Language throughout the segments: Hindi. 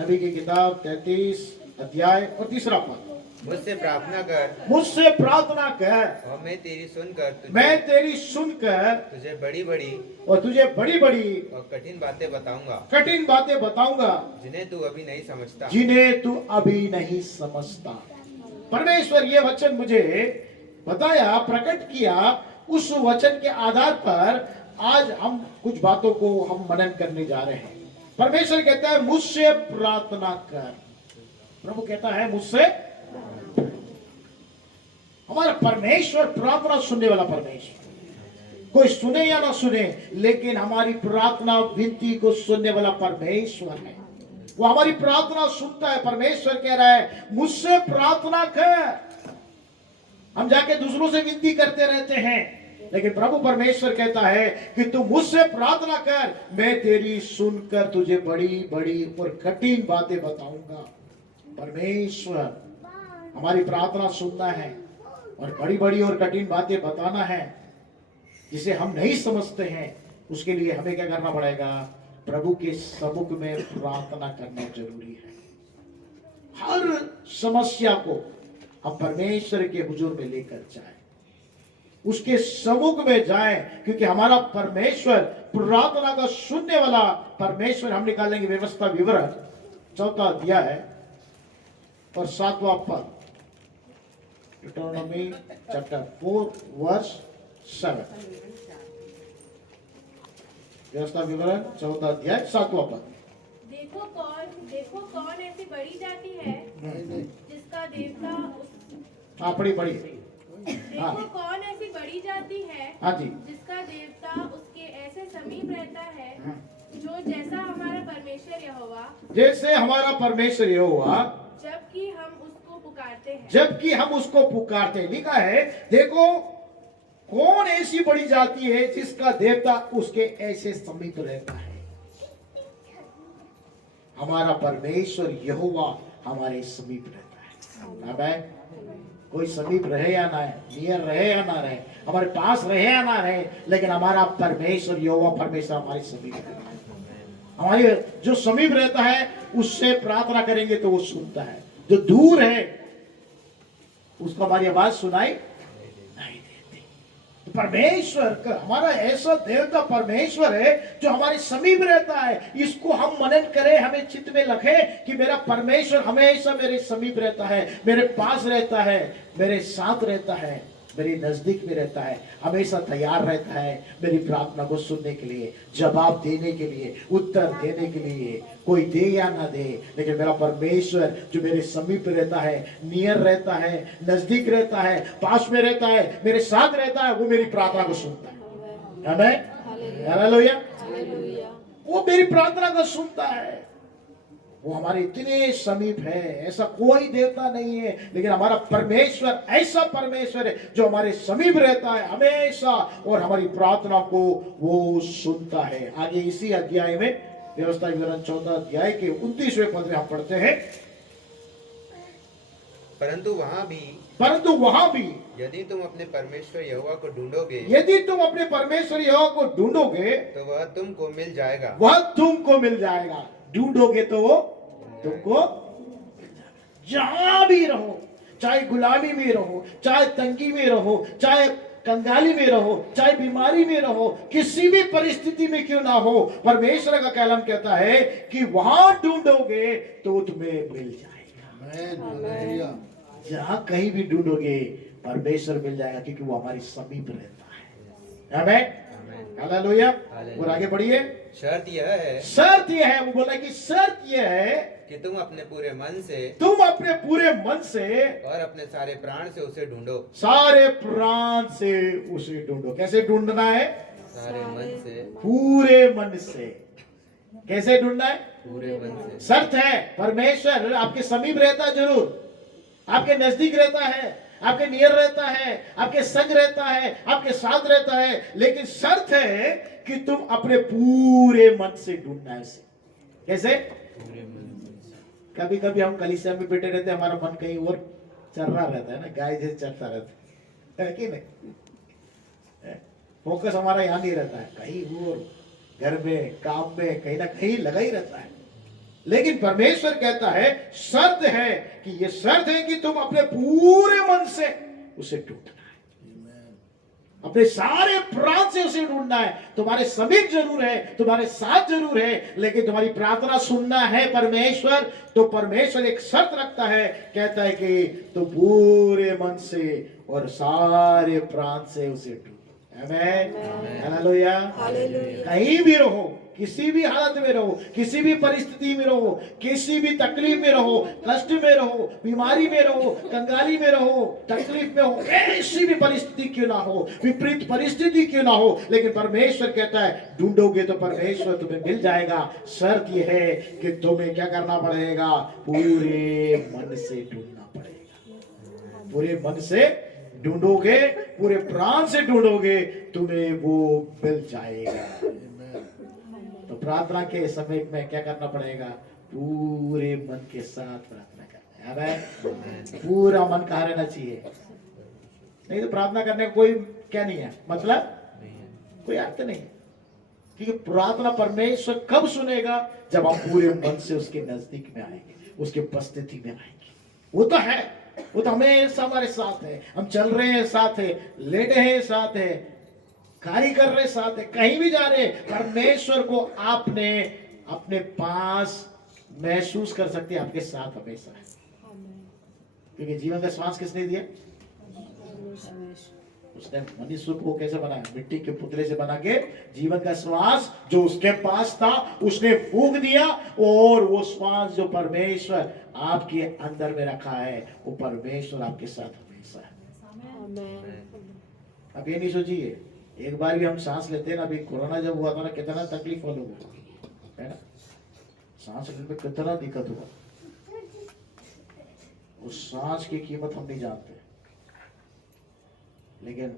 नबी की किताब 33 अध्याय और 3 पद। मुझसे प्रार्थना कर मुझसे प्रार्थना कर और मैं तेरी सुनकर मैं तेरी सुनकर तुझे बड़ी बड़ी और तुझे बड़ी बड़ी और कठिन बातें बताऊंगा कठिन बातें बताऊंगा जिन्हें तू अभी नहीं समझता। जिन्हें तू अभी नहीं समझता। परमेश्वर ये वचन मुझे बताया, प्रकट किया। उस वचन के आधार पर आज हम कुछ बातों को हम मनन करने जा रहे हैं। परमेश्वर कहता है मुझसे प्रार्थना कर। प्रभु कहता है मुझसे। हमारा परमेश्वर प्रार्थना सुनने वाला परमेश्वर, कोई सुने या ना सुने, लेकिन हमारी प्रार्थना विनती को सुनने वाला परमेश्वर है। वो हमारी प्रार्थना सुनता है। परमेश्वर कह रहा है मुझसे प्रार्थना कर। हम जाके दूसरों से विनती करते रहते हैं, लेकिन प्रभु परमेश्वर कहता है कि तू मुझसे प्रार्थना कर, मैं तेरी सुनकर तुझे बड़ी बड़ी और कठिन बातें बताऊंगा। परमेश्वर हमारी प्रार्थना सुनना है और बड़ी बड़ी और कठिन बातें बताना है जिसे हम नहीं समझते हैं। उसके लिए हमें क्या करना पड़ेगा? प्रभु के सम्मुख में प्रार्थना करना जरूरी है। हर समस्या को हम परमेश्वर के हुजूर में लेकर जाएं, उसके सम्मुख में जाएं, क्योंकि हमारा परमेश्वर प्रार्थना का सुनने वाला परमेश्वर। हम निकालेंगे व्यवस्था विवरण 4 अध्याय और 7वां पद। Deuteronomy chapter 4 verse 7। व्यवस्था विवरण 14 अध्याय 7वां पद। देखो कौन ऐसी बड़ी जाति है जिसका देवता हाँ पढ़ी पढ़ी। देखो कौन ऐसी बड़ी जाति है हाँ जी। जिसका देवता उसके ऐसे समीप रहता है, जो जैसा हमारा परमेश्वर यहोवा, जैसे हमारा परमेश्वर यहोवा, जबकि हम उसको पुकारते हैं। जबकि हम उसको पुकारते हैं। लिखा है देखो कौन ऐसी बड़ी जाति है जिसका देवता उसके ऐसे समीप रहता है। हमारा परमेश्वर यहोवा हमारे समीप रहता है। अब कोई समीप रहे या ना नियर रहे या ना रहे, हमारे पास रहे या ना रहे, लेकिन हमारा परमेश्वर यहोवा परमेश्वर हमारे समीप रहता है। हमारे जो समीप रहता है उससे प्रार्थना करेंगे तो वो सुनता है। जो दूर है उसको हमारी आवाज सुनाई नहीं देती। तो परमेश्वर का हमारा ऐसा देवता परमेश्वर है जो हमारे समीप रहता है। इसको हम मनन करें, हमें चित्त में रखे कि मेरा परमेश्वर हमेशा मेरे समीप रहता है, मेरे पास रहता है, मेरे साथ रहता है, मेरे नजदीक में रहता है, हमेशा तैयार रहता है मेरी प्रार्थना को सुनने के लिए, जवाब देने के लिए, उत्तर देने के लिए। कोई दे या ना दे, लेकिन मेरा परमेश्वर जो मेरे समीप रहता है, नियर रहता है, नजदीक रहता है, पास में रहता है, मेरे साथ रहता है, वो मेरी प्रार्थना को सुनता है। आमीन, हालेलुया। वो मेरी प्रार्थना को सुनता है। वो हमारे इतने समीप है, ऐसा कोई देवता नहीं है, लेकिन हमारा परमेश्वर ऐसा परमेश्वर है जो हमारे समीप रहता है हमेशा और हमारी प्रार्थना को वो सुनता है। आगे इसी अध्याय में व्यवस्था विवरण 14 अध्याय के 29वें पद में हम पढ़ते हैं, परंतु वहां भी यदि तुम अपने परमेश्वर यहोवा को ढूंढोगे, यदि तुम अपने परमेश्वर यहोवा को ढूंढोगे तो वह तुमको मिल जाएगा। वह तुमको मिल जाएगा। ढूंढोगे तो वो तुमको जहां भी रहो, चाहे गुलामी में रहो, चाहे तंगी में रहो, चाहे कंगाली में रहो, चाहे बीमारी में रहो, किसी भी परिस्थिति में क्यों ना हो, परमेश्वर का कलाम कहता है कि वहां ढूंढोगे तो तुम्हें मिल जाएगा। जहां कहीं भी ढूंढोगे परमेश्वर मिल जाएगा, क्योंकि वो हमारे समीप रहता है। आमीन, हालेलुया। और आगे बढ़िए। शर्त यह है, वो बोला कि शर्त यह है कि तुम अपने पूरे मन से और अपने सारे प्राण से उसे ढूंढो। सारे प्राण से उसे ढूंढो। कैसे ढूंढना है? सारे मन से, पूरे मन से। कैसे ढूंढना है? पूरे मन से। शर्त है, परमेश्वर आपके समीप रहता है, जरूर आपके नजदीक रहता है, आपके नियर रहता है, आपके संग रहता है, आपके साथ रहता है, लेकिन शर्त है कि तुम अपने पूरे मन से ढूंढना है उसे। कैसे? पूरे मन से। कभी कभी हम कलीसिया में बैठे रहते हैं, हमारा मन कहीं और चल रहा रहता है ना, गाय जैसे चलता रहता है कि नहीं? फोकस हमारा यहाँ नहीं रहता है, कहीं और घर में, काम में, कहीं ना कहीं लगा ही रहता है। लेकिन परमेश्वर कहता है शर्त है कि ये शर्त है कि तुम अपने पूरे मन से उसे ढूंढना है, अपने सारे प्राण से उसे ढूंढना है। तुम्हारे समीप जरूर है, तुम्हारे साथ जरूर है, लेकिन तुम्हारी प्रार्थना सुनना है परमेश्वर। तो परमेश्वर एक शर्त रखता है, कहता है कि तुम पूरे मन से और सारे प्राण से उसे ढूंढो। आमेन, हालेलुया। कहीं भी रहो, किसी भी हालत में रहो, किसी भी परिस्थिति में रहो, किसी भी तकलीफ में रहो, कष्ट में रहो, बीमारी में रहो, कंगाली में रहो, तकलीफ में हो, ऐसी भी परिस्थिति क्यों ना हो, विपरीत परिस्थिति क्यों ना हो, लेकिन परमेश्वर कहता है ढूंढोगे तो परमेश्वर तुम्हें मिल जाएगा। शर्त यह है कि तुम्हें क्या करना पड़ेगा, पूरे मन से ढूंढना पड़ेगा। पूरे मन से ढूंढोगे, पूरे प्राण से ढूंढोगे, तुम्हें वो मिल जाएगा। तो प्रार्थना के समय में क्या करना पड़ेगा, पूरे मन के साथ प्रार्थना करना है। पूरा मन कहाँ रहना चाहिए, नहीं तो प्रार्थना करने का कोई क्या नहीं है, मतलब कोई अर्थ नहीं। क्योंकि प्रार्थना परमेश्वर कब सुनेगा, जब हम पूरे मन से उसके नजदीक में आएंगे, उसके उपस्थिति में आएंगे। वो तो है, वो तो हमेशा हमारे साथ है। हम चल रहे हैं साथ है, लेटे हैं साथ है, कार्य कर रहे साथ है, कहीं भी जा रहे, परमेश्वर को आपने अपने पास महसूस कर सकते हैं, आपके साथ हमेशा है। क्योंकि जीवन का श्वास किसने दिया, उसने मनुष्य को कैसे बनाया, मिट्टी के पुतले से बना के जीवन का श्वास जो उसके पास था उसने फूंक दिया, और वो श्वास जो परमेश्वर आपके अंदर में रखा है, वो परमेश्वर आपके साथ हमेशा है। अब ये नहीं सोचिए, एक बार भी हम सांस लेते हैं ना, अभी कोरोना जब हुआ था ना, कितना तकलीफ वालों को है ना, सांस लेने में कितना दिक्कत हुआ। उस सांस की कीमत हम नहीं जानते, लेकिन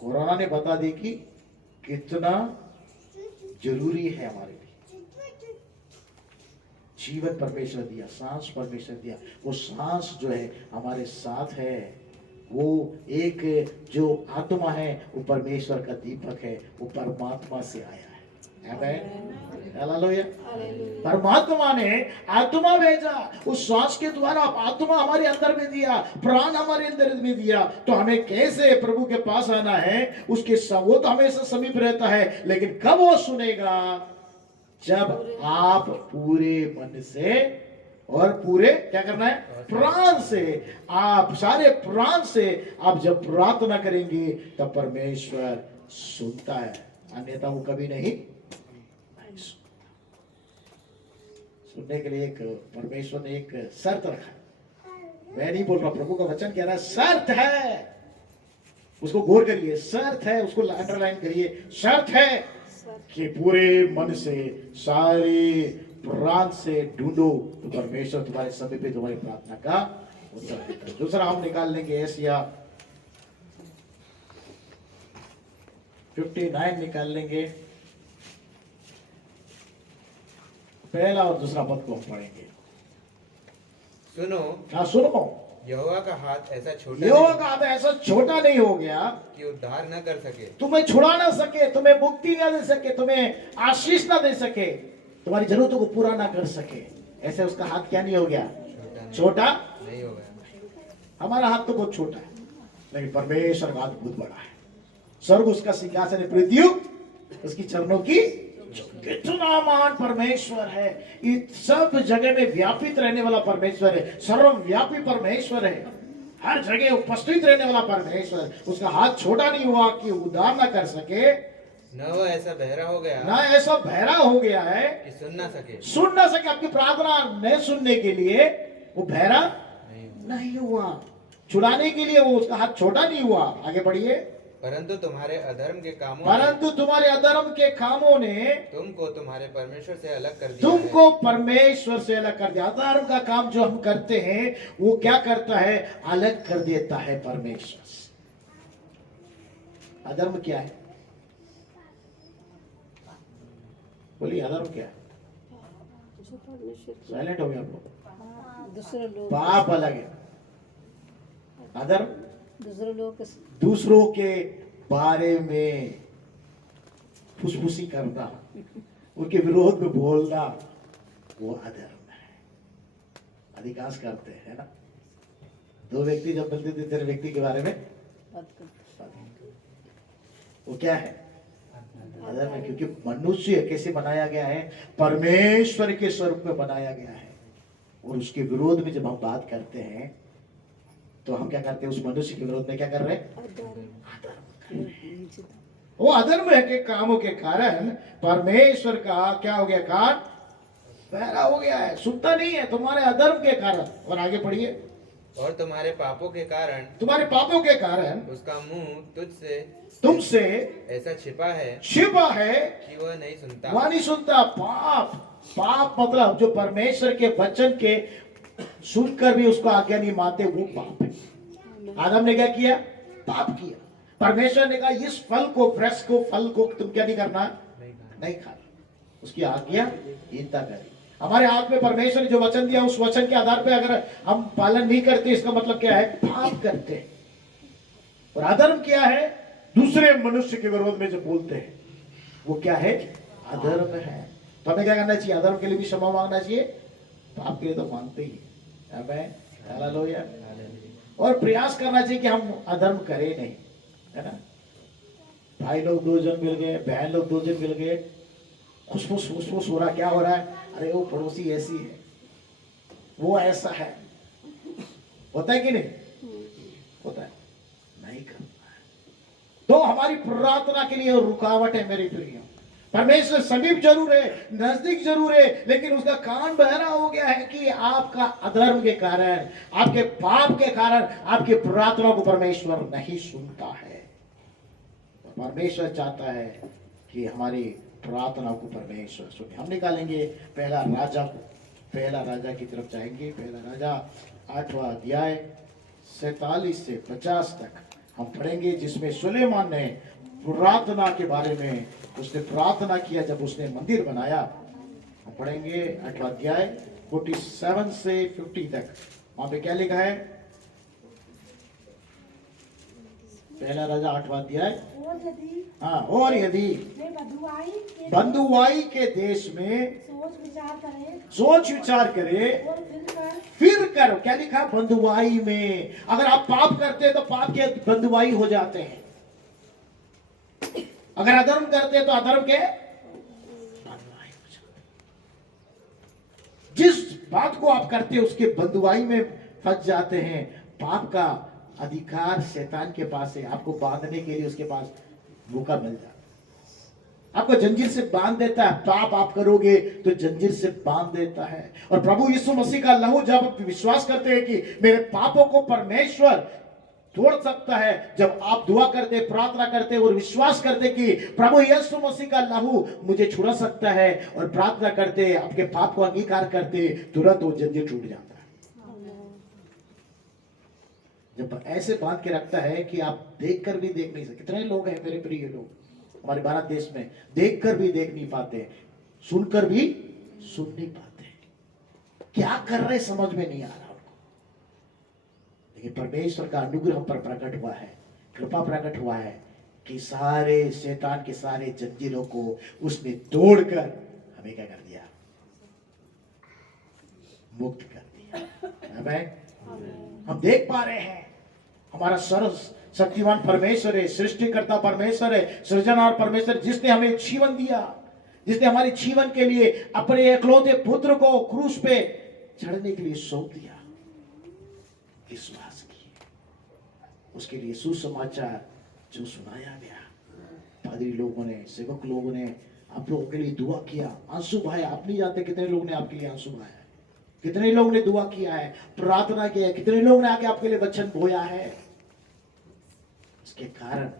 कोरोना ने बता दी कि कितना जरूरी है हमारे लिए। जीवन परमेश्वर दिया, सांस परमेश्वर दिया, वो सांस जो है हमारे साथ है। वो एक जो आत्मा है वो परमेश्वर का दीपक है, वो परमात्मा से आया है। आमेन, हालेलुया। परमात्मा ने आत्मा भेजा, उस श्वास के द्वारा आत्मा हमारे अंदर में दिया, प्राण हमारे अंदर में दिया। तो हमें कैसे प्रभु के पास आना है, उसके वो तो हमेशा समीप रहता है, लेकिन कब वो सुनेगा, जब आप पूरे मन से और पूरे क्या करना है, प्राण से, आप सारे प्राण से आप जब प्रार्थना करेंगे तब परमेश्वर सुनता है, अन्यथा वो कभी नहीं सुनता। सुनने के लिए एक परमेश्वर ने एक शर्त रखा है। मैं नहीं बोल रहा, प्रभु का वचन कह रहा है शर्त है, उसको गौर करिए, शर्त है, उसको अंडरलाइन करिए, शर्त है कि पूरे मन से सारे प्राण से ढूंढो तो परमेश्वर तुम्हारे समय पे तुम्हारी प्रार्थना का उत्तर देता है। दूसरा हम निकाल लेंगे एशिया 59 निकाल लेंगे, पहला और दूसरा पद को हम पढ़ेंगे। सुनो, हाँ सुनो, यहोवा का हाथ ऐसा छोटा यहोवा का हाथ ऐसा छोटा नहीं हो गया कि उद्धार न कर सके, तुम्हें छुड़ा ना सके, तुम्हें मुक्ति ना दे सके, तुम्हें आशीष ना दे सके, तुम्हारी जरूरतों को पूरा ना कर सके। ऐसे उसका हाथ क्या नहीं हो गया, छोटा नहीं हो गया। हमारा हाथ तो बहुत छोटा है, लेकिन परमेश्वर का हाथ बहुत बड़ा है। स्वर्ग उसका सिंहासन, पृथ्वी उसकी चरणों की। कितना महान परमेश्वर है, इस सब जगह में व्यापित रहने वाला परमेश्वर है, सर्वव्यापी परमेश्वर है, हर जगह उपस्थित रहने वाला परमेश्वर। उसका हाथ छोटा नहीं हुआ कि उद्धार ना कर सके, न वो ऐसा बहरा हो गया, ना ऐसा बहरा हो गया है कि सुन ना सके। आपकी प्रार्थना नहीं सुनने के लिए वो बहरा नहीं हुआ, छुड़ाने के लिए वो उसका हाथ छोटा नहीं हुआ। आगे बढ़िए। परंतु तुम्हारे अधर्म के कामों ने तुमको तुम्हारे परमेश्वर से अलग कर दिया, तुमको परमेश्वर से अलग कर दिया। अधर्म का काम जो हम करते हैं वो क्या करता है, अलग कर देता है परमेश्वर से। अधर्म क्या है, बोलिए अधर्म क्या है? साइलेंट हो गया आप लोग। पाप अलग है, अधर्म दूसरों के बारे में फुसफुसी करना, उनके विरोध में बोलना, वो अधर्म अधिकांश करते हैं ना। दो व्यक्ति जब मिलते थे तेरे व्यक्ति के बारे में वो क्या है? अधर्म है, क्योंकि मनुष्य कैसे बनाया गया है? परमेश्वर के स्वरूप में बनाया गया है। और उसके विरोध में जब हम बात करते हैं तो हम क्या करते हैं? उस मनुष्य के विरोध में क्या कर रहे हैं? वो अधर्म है के कामों के कारण परमेश्वर का क्या हो गया? कान बहरा हो गया है, सुनता नहीं है तुम्हारे अधर्म के कारण। और आगे पढ़िए। और तुम्हारे पापों के कारण उसका मुंह तुमसे ऐसा छिपा है कि वह नहीं सुनता। वह नहीं सुनता। पाप मतलब जो परमेश्वर के वचन के सुनकर भी उसको आज्ञा नहीं मानते, वो पाप है। आदम ने क्या किया? पाप किया। परमेश्वर ने कहा इस फल को तुम क्या नहीं करना? नहीं खाना। उसकी आज्ञा हीनता करी। हमारे हाथ में परमेश्वर ने जो वचन दिया, उस वचन के आधार पे अगर हम पालन नहीं करते, इसका मतलब क्या है? पाप करते हैं। और अधर्म क्या है? दूसरे मनुष्य के विरोध में जो बोलते हैं वो क्या है? अधर्म है। तो हमें क्या करना चाहिए? अधर्म के लिए भी क्षमा मांगना चाहिए, पाप के लिए तो मांगते ही है। हालेलुया। और प्रयास करना चाहिए कि हम अधर्म करें नहीं, है ना। भाई लोग 2 जन मिल गए, बहन लोग 2 जन मिल गए, खुशफुस हो रहा, क्या हो रहा है? अरे वो पड़ोसी ऐसी है, वो ऐसा है। होता है कि नहीं? होता है। नहीं करना है तो हमारी प्रार्थना के लिए रुकावट है मेरे प्रिय। परमेश्वर समीप जरूर है, नजदीक जरूर है, लेकिन उसका कान बहरा हो गया है कि आपका अधर्म के कारण, आपके पाप के कारण आपकी प्रार्थना को परमेश्वर नहीं सुनता है। परमेश्वर चाहता है कि हमारी प्रार्थना को परमेश्वर सुने। हम निकालेंगे पहला राजा की तरफ जाएंगे। पहला राजा 8वां अध्याय 47 से 50 तक हम पढ़ेंगे, जिसमें सुलेमान ने प्रार्थना के बारे में उसने प्रार्थना किया जब उसने मंदिर बनाया। हम पढ़ेंगे 8वां अध्याय 47 से 50 तक। वहां पे क्या लिखा है? पहला राजा 8वां अध्याय। और यदि बंधुआई के देश में सोच विचार करे फिर करो। क्या लिखा? बंधुआई में। अगर आप पाप करते हैं तो पाप के बंधुआई हो जाते हैं, अगर अधर्म करते हैं तो अधर्म के बंधुआई हो जाते हैं। जिस बात को आप करते हैं उसके बंधुआई में फंस जाते हैं। पाप का अधिकार शैतान के पास है, आपको बांधने के लिए उसके पास मौका मिल जाता है। आपको जंजीर से बांध देता है। पाप आप करोगे तो जंजीर से बांध देता है। और प्रभु यीशु मसीह का लहू, जब आप विश्वास करते हैं कि मेरे पापों को परमेश्वर तोड़ सकता है, जब आप दुआ करते, प्रार्थना करते और विश्वास करते कि प्रभु यीशु मसीह का लहू मुझे छुड़ा सकता है, और प्रार्थना करते, आपके पाप को अंगीकार करते, तुरंत वो जंजीर टूट जाता है। जब ऐसे बांध के रखता है कि आप देखकर भी देख नहीं सकते। कितने लोग हैं मेरे प्रिय लोग हमारे भारत देश में, देखकर भी देख नहीं पाते, सुनकर भी सुन नहीं पाते, क्या कर रहे समझ में नहीं आ रहा उनको। लेकिन परमेश्वर का अनुग्रह हम पर प्रकट हुआ है, कृपा प्रकट हुआ है कि सारे शैतान के सारे जंजीरों को उसने तोड़कर हमें क्या कर दिया? मुक्त कर दिया। आमीन। हम देख पा रहे हैं हमारा सर्व शक्तिमान परमेश्वर है, सृष्टिकर्ता परमेश्वर है, सृजनहार परमेश्वर, जिसने हमें जीवन दिया, जिसने हमारे जीवन के लिए अपने इकलौते पुत्र को क्रूस पे चढ़ने के लिए सौंप दिया। विश्वास किए, उसके लिए सुसमाचार जो सुनाया गया, पादरी लोगों ने, सेवक लोगों ने आप लोगों के लिए दुआ किया, आंसू बहाया। आप नहीं जानते कितने लोग ने आपके लिए आंसू बहाया, कितने लोग ने दुआ किया है, प्रार्थना किया है, कितने लोग ने आके आपके लिए वचन बोया है। इसके कारण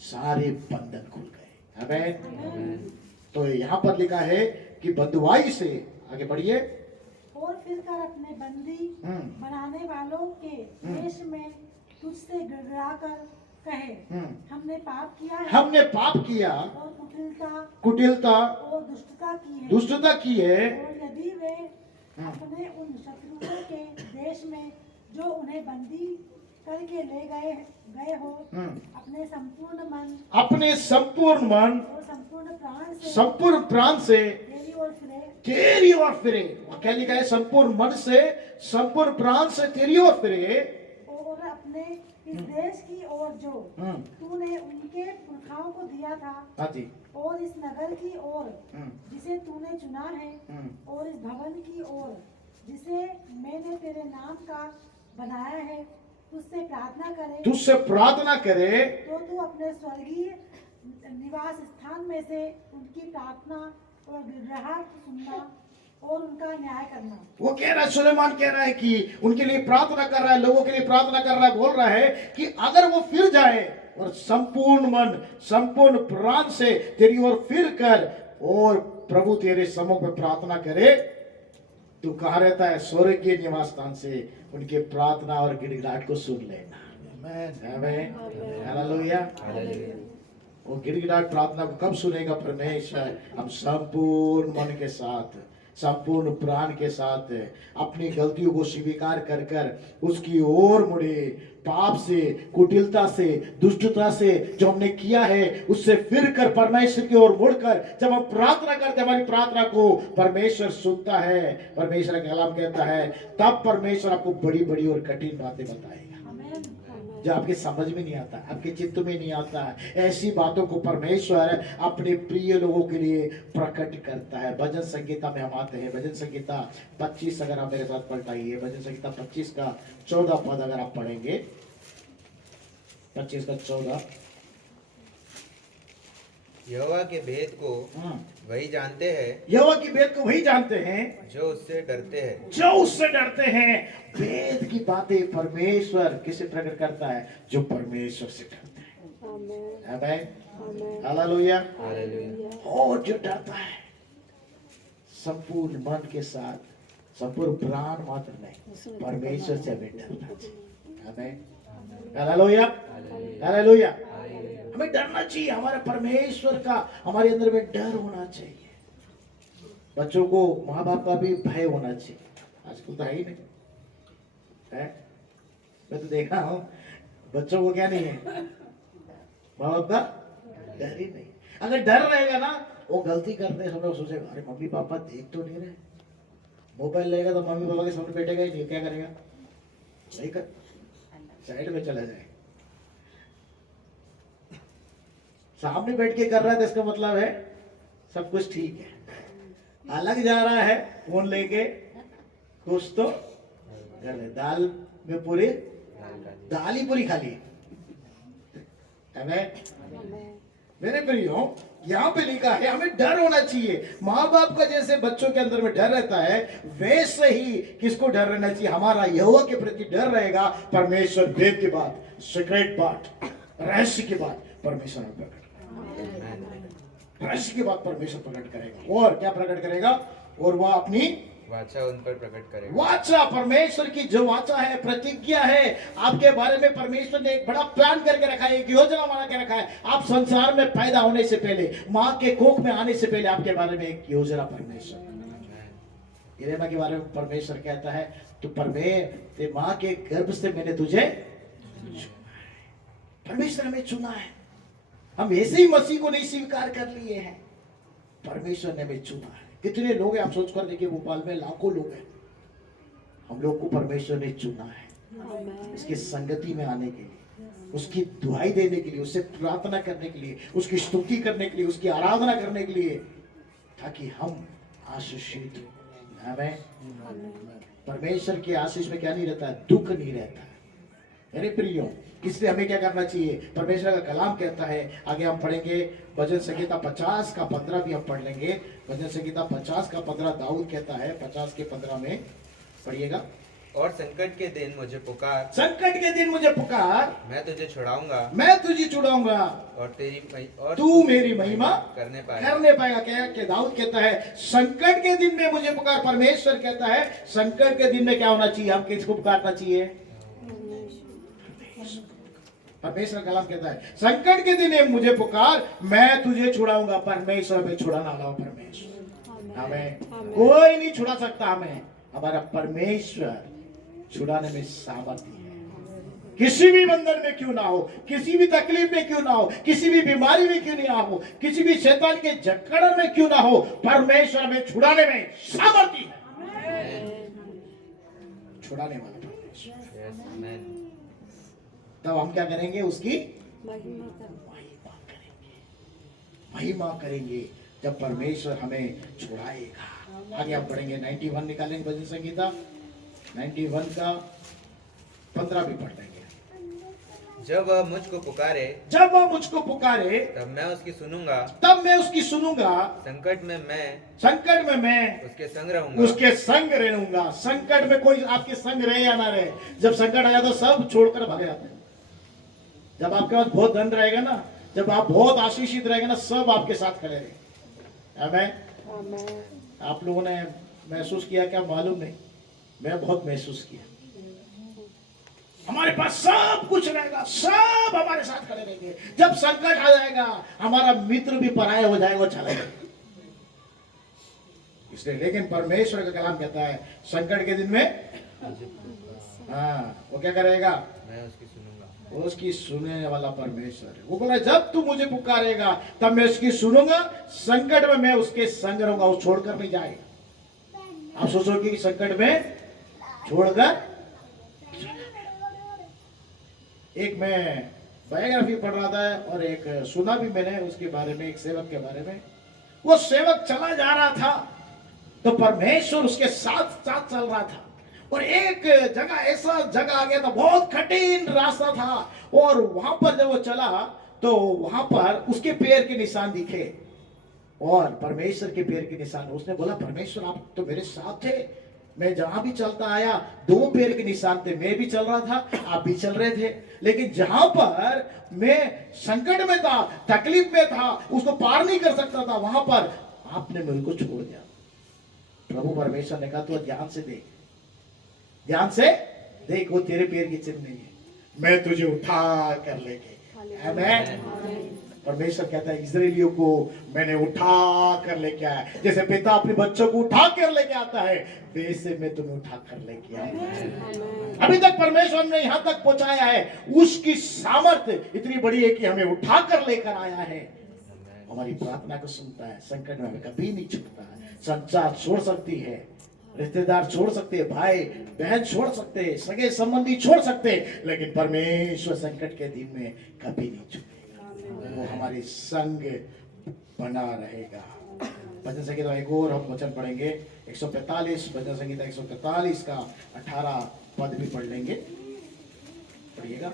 सारे बंधन खुल गए। आमीन। तो यहाँ पर लिखा है कि बंधुआई से, आगे बढ़िए, और फिर कर अपने बंदी बनाने वालों के देश में तुझसे गिड़गिड़ाकर कहे, हमने पाप किया है, हमने पाप किया और कुटिलता और दुष्टता की है। और यदि वे अपने उन शत्रुओं के देश में जो उन्हें बंदी करके ले गए हो, अपने संपूर्ण मन और संपूर्ण प्राण से तेरी ओर फिरे तेरी ओर फिरे। क्या लिखा है? संपूर्ण मन से, संपूर्ण प्राण से तेरी ओर फिरे। और अपने इस देश की ओर जो तूने उनके पुरखाओं को दिया था, हाँ जी। और इस नगर की ओर हम्म, जिसे तूने चुना है, और इस भवन की ओर जिसे मैंने तेरे नाम का बनाया है, तुझसे प्रार्थना करे। तुझसे प्रार्थना करे तो तू अपने स्वर्गीय निवास स्थान में से उनकी प्रार्थना और गिड़गिड़ाहट सुनना और उनका न्याय करना। वो कह रहा है, सुलेमान कह रहा है कि उनके लिए प्रार्थना कर रहा है, लोगों के लिए प्रार्थना कर रहा है, बोल रहा है कि अगर वो फिर जाए और संपूर्ण मन, संपूर्ण प्राण से तेरी ओर फिर कर और प्रभु तेरे सम्मुख में प्रार्थना करे, तू कहाँ रहता है? स्वर्ग के निवास स्थान से उनके प्रार्थना और गिड़गिड़ाहट को सुन लेना। आमीन, हालेलुया। वो गिड़गिड़ाहट प्रार्थना को कब सुनेगा परमेश्वर? हम संपूर्ण मन के साथ, संपूर्ण प्राण के साथ अपनी गलतियों को स्वीकार कर कर उसकी ओर मुड़े, पाप से, कुटिलता से, दुष्टता से जो हमने किया है उससे फिर कर परमेश्वर की ओर मुड़कर जब हम प्रार्थना करते हैं, हमारी प्रार्थना को परमेश्वर सुनता है। परमेश्वर का कलाम कहता है तब परमेश्वर आपको बड़ी बड़ी और कठिन बातें बताएगा जो आपके समझ में नहीं आता, आपके चित्त में नहीं आता। ऐसी बातों को परमेश्वर अपने प्रिय लोगों के लिए प्रकट करता है। भजन संगीता में हम आते हैं, भजन संगीता 25 अगर आप मेरे साथ पलटाइए, भजन संगीता 25 का 14 पद अगर आप पढ़ेंगे, 25 का 14। यहोवा के भेद को वही जानते हैं, यहोवा की भेद को वही जानते हैं जो उससे डरते हैं। जो उससे डरते हैं। भेद की बातें परमेश्वर किसे प्रकट करता है? जो परमेश्वर से डरते हैं। आमीन, हालेलुया। और जो डरता है संपूर्ण मन के साथ, संपूर्ण प्राण मात्र नहीं, परमेश्वर से हमें डरना चाहिए। आमीन, हालेलुया, हालेलुया। हमें डरना चाहिए, हमारे परमेश्वर का हमारे अंदर में डर होना चाहिए। बच्चों को माँ बाप का भी भय होना चाहिए। आजकल तो है ही नहीं है। मैं तो देखा हूँ बच्चों को क्या नहीं है, माँ बाप का डर ही नहीं। अगर डर रहेगा ना, वो गलती करते समय सोचेगा अरे मम्मी पापा देख तो नहीं रहे। मोबाइल लेगा तो मम्मी पापा के सामने बैठेगा ही नहीं, क्या करेगा? नहीं कर, साइड में चला जाए। सामने बैठ के कर रहा है तो इसका मतलब है सब कुछ ठीक है। अलग जा रहा है फोन लेके, कुछ तो गलत। दाल में पूरी, दाल ही पूरी खाली है। मेरे प्रियो, यहाँ पे लिखा है हमें डर होना चाहिए। माँ बाप का जैसे बच्चों के अंदर में डर रहता है, वैसे ही किसको डर रहना चाहिए? हमारा यहोवा के प्रति डर रहेगा। परमेश्वर भेद की बात, सीक्रेट बात, रहस्य की बात परमेश्वर में प्रकट, रहस्य की बात परमेश्वर प्रकट करेगा। और क्या प्रकट करेगा? और वह अपनी वाचा उन पर प्रकट करेगा। वाचा, परमेश्वर की जो वाचा है, प्रतिज्ञा है, आपके बारे में परमेश्वर ने एक बड़ा प्लान करके रखा है, एक योजना बना के रखा है। आप संसार में पैदा होने से पहले, माँ के कोख में आने से पहले आपके बारे में एक योजना परमेश्वर, यिर्मयाह के बारे में परमेश्वर कहता है तो परमेश्वर माँ के गर्भ से मैंने तुझे, परमेश्वर हमें चुना है। हम ऐसे ही मसीह को नहीं स्वीकार कर लिए हैं, परमेश्वर ने हमें चुना है। कितने लोग हैं आप सोच कर देखिए, भोपाल में लाखों लोग हैं। हम लोग को परमेश्वर ने चुना है इसकी संगति में आने के लिए, उसकी दुहाई देने के लिए, उससे प्रार्थना करने के लिए, उसकी स्तुति करने के लिए, उसकी आराधना करने के लिए, ताकि हम आशीषित हमें। परमेश्वर की आशीष में क्या नहीं रहता है? दुख नहीं रहता है। मेरे प्रियो, इसलिए हमें क्या करना चाहिए? परमेश्वर का कलाम कहता है, आगे हम पढ़ेंगे भजन संगीता 50 का 15 भी हम पढ़ लेंगे। भजन संगीता 50 का 15 दाऊद कहता है, 50 के 15 में पढ़िएगा। और संकट के दिन मुझे पुकार, संकट के दिन मुझे पुकार, मैं तुझे छुड़ाऊंगा, मैं तुझे छुड़ाऊंगा, और तू मेरी महिमा करने पाएगा। क्या दाऊद कहता है? संकट के दिन में मुझे पुकार। परमेश्वर कहता है संकट के दिन में क्या होना चाहिए? हम किसको पुकारना चाहिए? परमेश्वर कलाम कहता है संकट के दिन में मुझे पुकार, मैं तुझे छुड़ाऊंगा। परमेश्वर में छुड़ाना वाला परमेश्वर, हमें कोई नहीं छुड़ा सकता। हमें हमारा परमेश्वर छुड़ाने में सामर्थ्य है। किसी भी बंधन में क्यों ना हो, किसी भी तकलीफ में क्यों ना हो, किसी भी बीमारी में क्यों ना हो, किसी भी शैतान के जकड़ में क्यों ना हो, परमेश्वर हमें छुड़ाने में सामर्थ्य है। छुड़ाने वाला परमेश्वर। Yes, amen. तब हम क्या करेंगे? उसकी महिमा करेंगे, महिमा करेंगे जब परमेश्वर हमें छुड़ाएगा। आगे आप पढ़ेंगे 91 निकालेंगे भजन संगीता 91 का 15 भी पढ़ लेंगे। जब वह मुझको पुकारे, जब वह मुझको पुकारे तब मैं उसकी सुनूंगा, तब मैं उसकी सुनूंगा, संकट में मैं उसके संग रहूंगा। संकट में कोई आपके संग रहे या ना रहे, जब संकट आया तो सब छोड़कर भाग जाते हैं। जब आपके पास बहुत धन रहेगा ना, जब आप बहुत आशीषित रहेंगे ना, सब आपके साथ खड़े रहेंगे। आमीन। आप लोगों ने महसूस किया क्या मालूम नहीं, मैं बहुत महसूस किया। हमारे पास सब कुछ रहेगा, सब हमारे साथ खड़े रहेंगे। जब संकट आ जाएगा, हमारा मित्र भी पराया हो जाएगा, चला जाएगा। इसलिए लेकिन परमेश्वर का कलाम कहता है संकट के दिन में वो क्या करेगा? मैं उसकी सुनूंगा। वो उसकी सुनने वाला परमेश्वर है। वो बोला जब तू मुझे पुकारेगा तब मैं उसकी सुनूंगा, संकट में मैं उसके संग रहूंगा, वो छोड़कर नहीं जाएगा। आप सोचोगे कि संकट में छोड़कर। एक मैं बायोग्राफी पढ़ रहा था और एक सुना भी मैंने उसके बारे में, एक सेवक के बारे में। वो सेवक चला जा रहा था तो परमेश्वर उसके साथ साथ चल रहा था, और एक जगह ऐसा जगह आ गया था, बहुत कठिन रास्ता था, और वहां पर जब वो चला तो वहां पर उसके पैर के निशान दिखे, और परमेश्वर के पैर के निशान। उसने बोला परमेश्वर आप तो मेरे साथ थे, मैं जहां भी चलता आया 2 पैर के निशान थे, मैं भी चल रहा था, आप भी चल रहे थे, लेकिन जहां पर मैं संकट में था, तकलीफ में था, उसको पार नहीं कर सकता था, वहां पर आपने मेरे को छोड़ दिया। प्रभु परमेश्वर ने कहा तो ध्यान से देख, ध्यान से देख, वो तेरे पैर की चिन्ह नहीं है, मैं तुझे उठा कर लेके। आमीन। परमेश्वर कहता है इस्राएलियों को मैंने उठा कर लेके आया, जैसे पिता अपने बच्चों को उठा कर लेके आता है, वैसे मैं तुम्हें उठा कर लेके आया। अभी तक परमेश्वर ने यहां तक पहुंचाया है, उसकी सामर्थ्य इतनी बड़ी है कि हमें उठा कर लेकर आया है। हमारी प्रार्थना को सुनता है, संकट में हमें कभी नहीं छूटता है। संसार छोड़ सकती है, रिश्तेदार छोड़ सकते हैं, भाई बहन छोड़ सकते हैं, सगे संबंधी छोड़ सकते हैं, लेकिन परमेश्वर संकट के दिन में कभी नहीं छूटेगा। वो हमारे संग बना रहेगा। भजन संगीता एक और हम वचन पढ़ेंगे 145, भजन संगीता 145 का 18 पद भी पढ़ लेंगे, पढ़िएगा।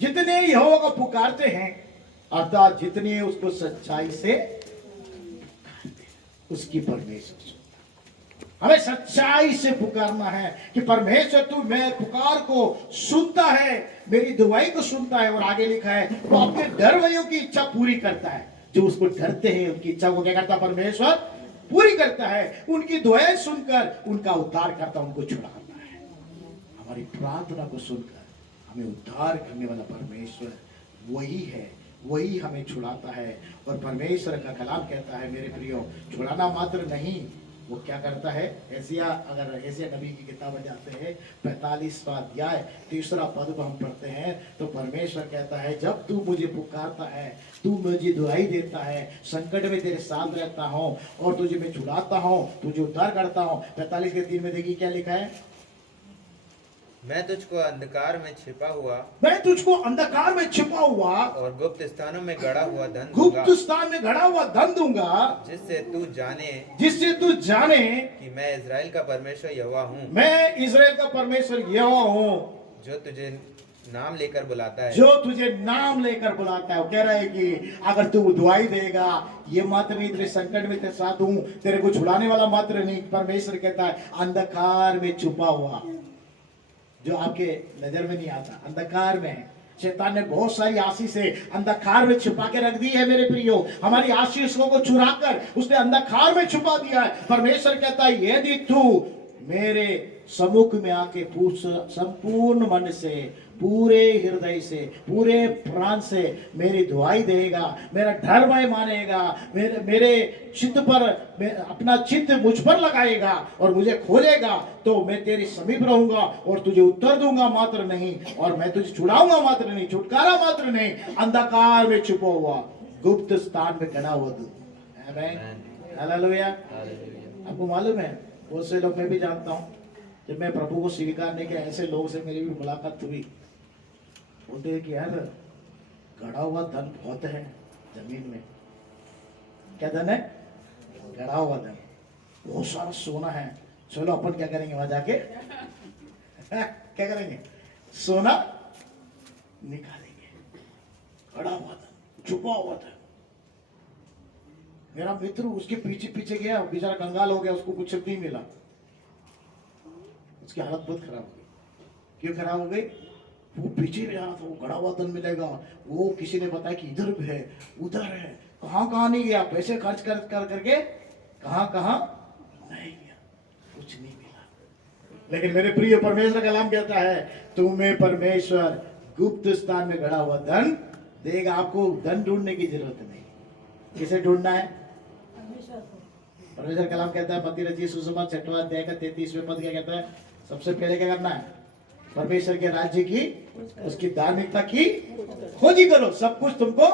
जितने यहोवा को पुकारते हैं, अर्थात जितने उसको सच्चाई से उसकी परमेश्वर सुनता। हमें सच्चाई से पुकारना है कि परमेश्वर तू मैं पुकार को सुनता है, मेरी दुआई को सुनता है, और आगे लिखा है वो अपने डरवैयों की इच्छा पूरी करता है। जो उसको डरते हैं उनकी इच्छा को क्या करता परमेश्वर? पूरी करता है। उनकी दुआएं सुनकर उनका उद्धार करता, उनको छुड़ाता है। हमारी प्रार्थना को सुनकर हमें उद्धार करने वाला परमेश्वर वही है, वही हमें छुड़ाता है। और परमेश्वर का कलाम कहता है मेरे प्रियो, छुड़ाना मात्र नहीं, वो क्या करता है? एशिया, अगर एशिया नबी की किताब में जाते हैं 45वां अध्याय 3रा पद को हम पढ़ते हैं तो परमेश्वर कहता है जब तू मुझे पुकारता है, तू मुझे दुआई देता है, संकट में तेरे साथ रहता हूँ और तुझे मैं छुड़ाता हूँ, तुझे उद्धार करता हूँ। 45 के 3 में देखिए क्या लिखा है? मैं तुझको अंधकार में छिपा हुआ, मैं तुझको अंधकार में छिपा हुआ और गुप्त स्थानों में गड़ा हुआ धन गुप्त दूंगा, स्थान में गड़ा हुआ धन दूंगा, जिससे तू जाने कि मैं इज़राइल का परमेश्वर यहोवा हूँ, मैं इज़राइल का परमेश्वर यहोवा हूँ, जो तुझे नाम लेकर बुलाता है, जो तुझे नाम लेकर बुलाता है। वो कह रहा है कि अगर तू दुआई देगा, ये मात्र नहीं, तेरे संकट में तेरे साथ हूँ, तेरे को छुड़ाने वाला मात्र नहीं, परमेश्वर कहता है अंधकार में छुपा हुआ, जो आपके नजर में नहीं आता, अंधकार में है। शैतान ने बहुत सारी आशीषें अंधकार में छुपा के रख दी है मेरे प्रियो, हमारी आशीषों को चुराकर उसने अंधकार में छुपा दिया है। परमेश्वर कहता है यदि तू मेरे सम्मुख में आके पूछ संपूर्ण मन से, पूरे हृदय से, पूरे प्राण से मेरी दुआई देगा, मेरा धर्म मानेगा, मेरे चित्त पर अपना चित्त मुझ पर लगाएगा और मुझे खोलेगा, तो मैं तेरे समीप रहूंगा और तुझे उत्तर दूंगा मात्र नहीं, और मैं तुझे छुड़ाऊंगा मात्र नहीं, छुटकारा मात्र नहीं, अंधकार में छुपा हुआ गुप्त स्थान में खड़ा हुआ दूं। आमीन, हालेलुया। आपको मालूम है, बहुत से लोग, मैं भी जानता हूँ, जब मैं प्रभु को स्वीकार नहीं किया, ऐसे लोगों से मेरी भी मुलाकात हुई, बोलते हैं कि यार गड़ा हुआ धन बहुत है जमीन में। क्या धन है? गड़ा हुआ धन, बहुत सारा सोना है, चलो अपन क्या करेंगे वहां जाके क्या करेंगे? सोना निकालेंगे। गड़ा हुआ धन, छुपा हुआ धन। मेरा मित्र उसके पीछे पीछे गया, बेचारा कंगाल हो गया, उसको कुछ नहीं मिला, उसकी हालत बहुत खराब हो गई। क्यों खराब हो गई? वो पीछे जा रहा था, वो गड़ा हुआ धन मिलेगा, वो किसी ने बताया कि इधर भी है, उधर है, कहाँ नहीं गया, पैसे खर्च कर करके कहाँ नहीं गया, कुछ नहीं मिला। लेकिन मेरे प्रिय परमेश्वर का कलाम कहता है, तुम्हें परमेश्वर गुप्त स्थान में गड़ा हुआ धन देगा। आपको धन ढूंढने की जरूरत नहीं, किसे ढूंढना है? परमेश्वर कलाम कहता है, मत्ती रचित सुसमाचार 6वां अध्याय का 33वें पद क्या कहता है? सबसे पहले क्या करना है? परमेश्वर के राज्य की, उसकी धार्मिकता की खोजी करो, सब कुछ तुमको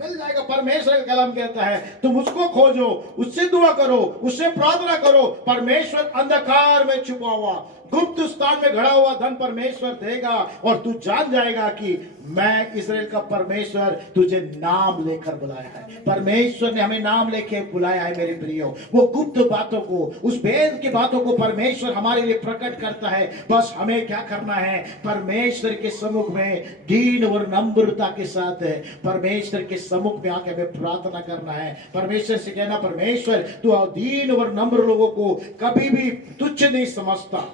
मिल जाएगा। परमेश्वर का कलाम कहता है, तुम उसको खोजो, उससे दुआ करो, उससे प्रार्थना करो। परमेश्वर अंधकार में छुपा हुआ गुप्त स्थान में घड़ा हुआ धन परमेश्वर देगा, और तू जान जाएगा कि मैं इस्राएल का परमेश्वर तुझे नाम लेकर बुलाया है। परमेश्वर ने हमें नाम लेके बुलाया है मेरे प्रियो। वो गुप्त बातों को, उस भेद की बातों को परमेश्वर हमारे लिए प्रकट करता है। बस हमें क्या करना है? परमेश्वर के सम्मुख में दीन और नम्रता के साथ परमेश्वर के सम्मुख में आके हमें प्रार्थना करना है। परमेश्वर से कहना, परमेश्वर तू दीन और नम्र लोगों को कभी भी तुच्छ नहीं समझता,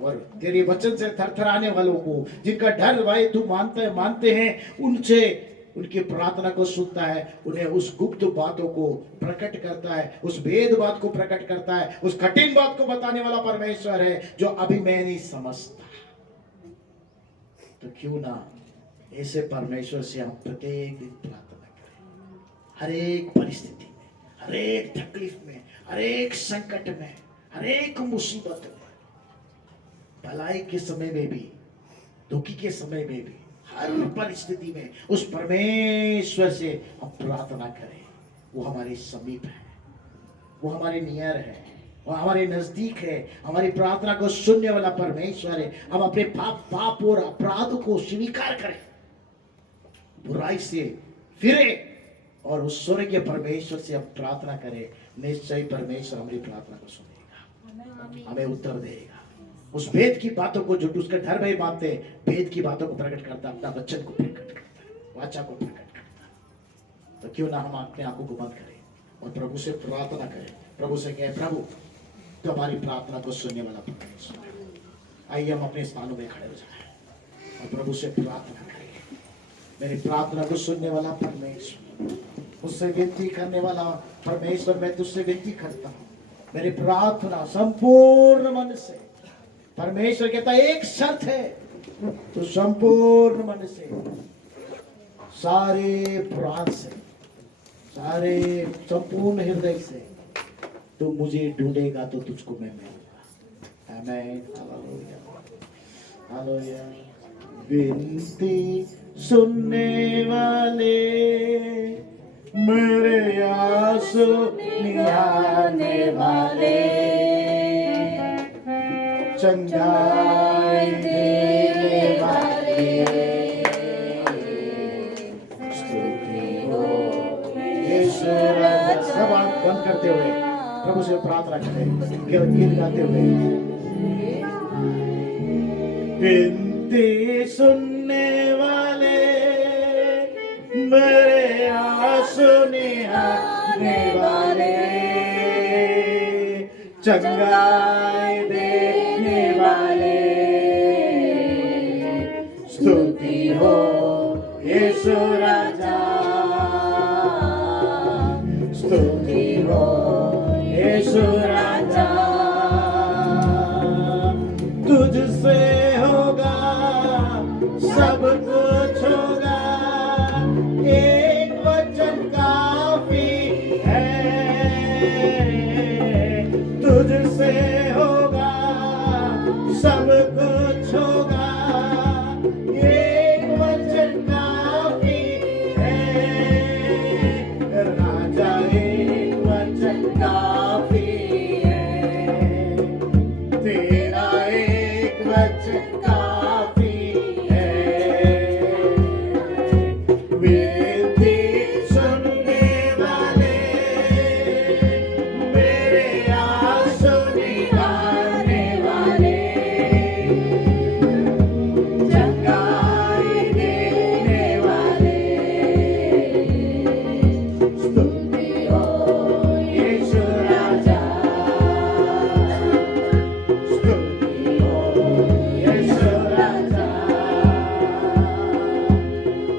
और तेरे वचन से थरथराने वालों को, जिनका डर भाई तू मानते हैं, उनसे उनकी प्रार्थना को सुनता है, उन्हें उस गुप्त बातों को प्रकट करता है, उस भेद बात को प्रकट करता है, उस कठिन बात को बताने वाला परमेश्वर है जो अभी मैं नहीं समझता। तो क्यों ना ऐसे परमेश्वर से हम प्रत्येक दिन प्रार्थना करें, हर एक परिस्थिति में, हर एक तकलीफ में, हर एक संकट में, हर एक मुसीबत में, भलाई के समय में भी, दुखी के समय में भी, हर परिस्थिति में उस परमेश्वर से हम प्रार्थना करें। वो हमारे समीप है, वो हमारे नियर है, वो हमारे नजदीक है, हमारी प्रार्थना को सुनने वाला परमेश्वर है। हम अपने पाप और अपराध को स्वीकार करें, बुराई से फिरे और उस स्वर्गीय परमेश्वर से हम प्रार्थना करें। निश्चय परमेश्वर हमारी प्रार्थना को सुनेगा, हमें उत्तर देगा। उस भेद की बातों को, जो उसका डर भय मानते हैं, भेद की बातों को प्रकट करता, अपना वचन को प्रकट करता, वाचा को प्रकट करता। तो क्यों ना हम अपने आंखों को बंद करें और प्रभु से प्रार्थना करें। प्रभु से कहें, प्रभु तो हमारी प्रार्थना को सुनने वाला परमेश्वर है। आइए हम अपने स्थानों में खड़े हो जाएं और प्रभु से प्रार्थना करें। मेरी प्रार्थना को सुनने वाला परमेश्वर, उससे विनती करने वाला परमेश्वर, मैं तुझसे विनती करता हूँ, मेरी प्रार्थना संपूर्ण मन से। परमेश्वर कहता है, एक शर्त है, तो संपूर्ण मन से, सारे प्राण से, सारे संपूर्ण हृदय से तो मुझे ढूंढेगा तो तुझको मैं मिलूंगा। आमीन, हालेलुया, हालेलुया। विनती सुनने वाले, मेरे आंसू निहारने वाले, चंगाई देने वाले, स्तुति हो यीशु राजा। सब आंख बंद करते हुए प्रभु से प्रार्थना करें, गीत गाते हुए। विनती सुनने वाले, मेरे आंसू निहारने वाले, चंगाई देने वाले, स्तुति हो यीशु राजा, स्तुति हो यीशु राजा। सब कुछ होगा, एक वचन काफी है, तुझसे होगा सब कुछ होगा, एक वचन काफी है, राजा एक वचन काफी है, तेरा एक वचन काफी है, विनती सुनने वाले, मेरे आंसू निकालने वाले, चंगाई देने वाले, स्तुति हो यीशु राजा, स्तुति हो यीशु राजा,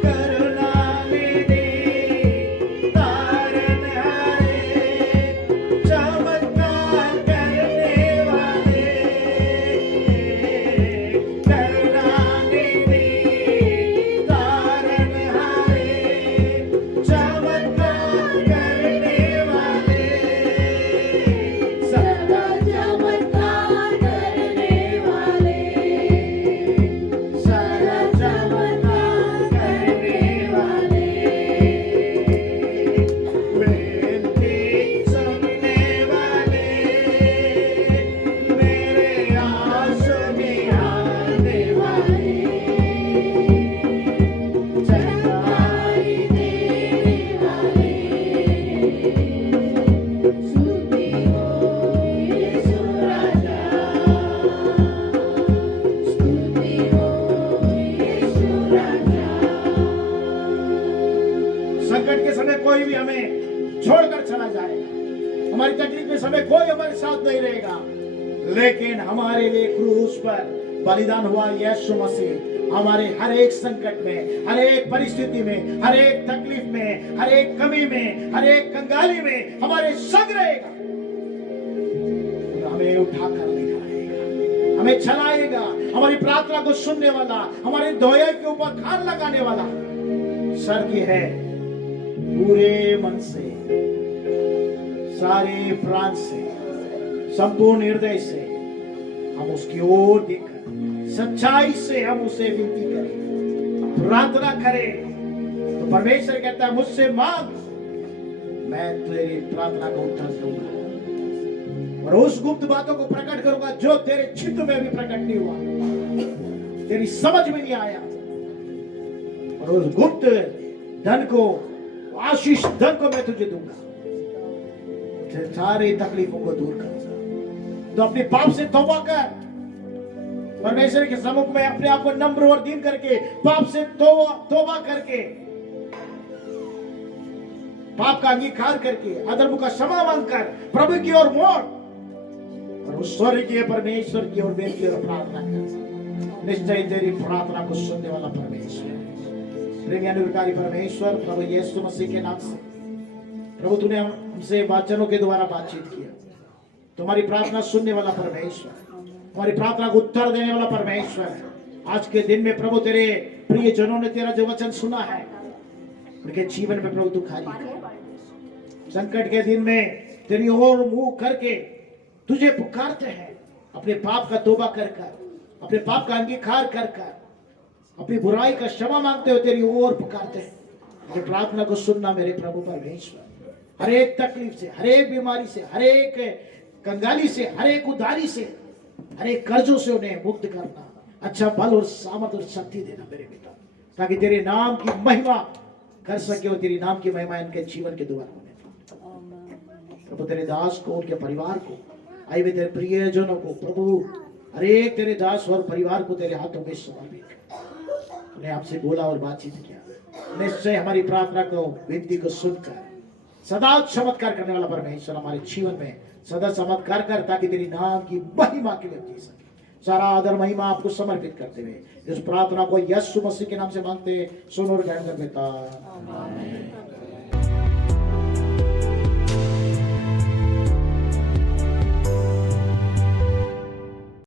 करुणा निधि तारनहारे, चमत्कार करने वाले, करुणा निधि तारनहारे, चमत्कार करने वाले, सदा चमत्कार करने वाले, सदा चमत्कार करने वाले, विनती सुनने वाले, मेरे आंसू निहारने वाले, चंगाई देने वाले, स्तुति हो यीशु राजा, स्तुति हो यीशु राजा। संकट के समय कोई भी हमें छोड़कर चला जाएगा, हमारी तकलीफ के समय कोई हमारे साथ नहीं रहेगा, लेकिन हमारे लिए क्रूस पर बलिदान हुआ यीशु मसीह हमारे हर एक संकट में, हर एक परिस्थिति में, हर एक तकलीफ में, हर एक कमी में, हर एक कंगाली में हमारे संग रहेगा और हमें उठाकर ले जाएगा, हमें चलाएगा, हमारी प्रार्थना को सुनने वाला, हमारे दोया के ऊपर खान लगाने वाला सर की है, पूरे मन से, सारे प्राण से, संपूर्ण हृदय से हम उसकी ओर देखकर सच्चाई से हम उसे विनती करें, प्रार्थना करें, तो परमेश्वर कहता है मुझसे मांग, मैं तेरी प्रार्थना को उत्तर दूंगा और उस गुप्त बातों को प्रकट करूंगा जो तेरे चित्त में भी प्रकट नहीं हुआ, तेरी समझ में नहीं आया, और उस गुप्त धन को, आशीष धन को मैं तुझे दूंगा, तेरे सारी तकलीफों को दूर करूंगा। तो अपने पाप से तौबा कर, परमेश्वर के सम्मुख में अपने आप को नम्र और दीन करके, पाप से तौबा करके, पाप का अंगीकार करके, अधर्म का क्षमा मांगकर प्रभु की ओर मोड़ और उस स्वर्गीय परमेश्वर की ओर बेनती और प्रार्थना कर। निश्चय तेरी प्रार्थना को सुनने वाला परमेश्वर, प्रेमी अनुग्रहकारी परमेश्वर, प्रभु यीशु मसीह के नाम से प्रभु तूने हमसे वचनों के द्वारा बातचीत किया, तुम्हारी प्रार्थना सुनने वाला परमेश्वर, हमारी प्रार्थना को उत्तर देने वाला परमेश्वर, आज के दिन में प्रभु तेरे प्रिय जनों ने तेरा जो वचन सुना है उनके जीवन में प्रभु तू कार्य कर। संकट के दिन में तेरी ओर मुंह करके तुझे पुकारते हैं, अपने पाप का तौबा कर कर, अपने पाप का अंगीकार कर कर, अपनी बुराई का क्षमा मांगते हो तेरी ओर पुकारते हैं। ये प्रार्थना को सुनना मेरे प्रभु परमेश्वर, हर एक तकलीफ से, हर एक बीमारी से, हर एक कंगाली से, हर एक उधारी से, हर एक कर्जों से उन्हें मुक्त करना, अच्छा बल और सामर्थ और शक्ति देना मेरे पिता, ताकि तेरे नाम की महिमा कर सके और तेरी नाम की महिमा इनके जीवन के द्वारा होने। प्रभु तेरे दास को, उनके परिवार को, आए हुए तेरे प्रियजनों को प्रभु, हर एक तेरे दास और परिवार को तेरे हाथों में समर्पित, उन्हें आपसे बोला और बातचीत किया। निश्चय हमारी प्रार्थना को, विनती को सुनकर सदा चमत्कार करने वाला परमेश्वर हमारे जीवन में सदा चमत्कार कर, ताकि तेरी नाम की महिमा के लिए जी सके। सारा आदर महिमा आपको समर्पित करते हुए इस प्रार्थना को यीशु मसीह के नाम से मांगते, सुनो और ग्रहण कर पिता।